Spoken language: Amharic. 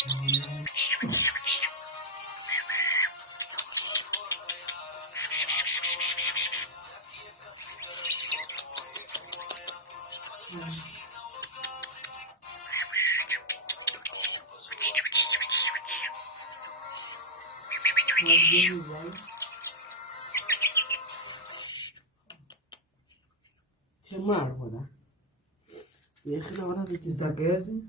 چه مرد بودن یه خیلی آنها بکیز دقیقه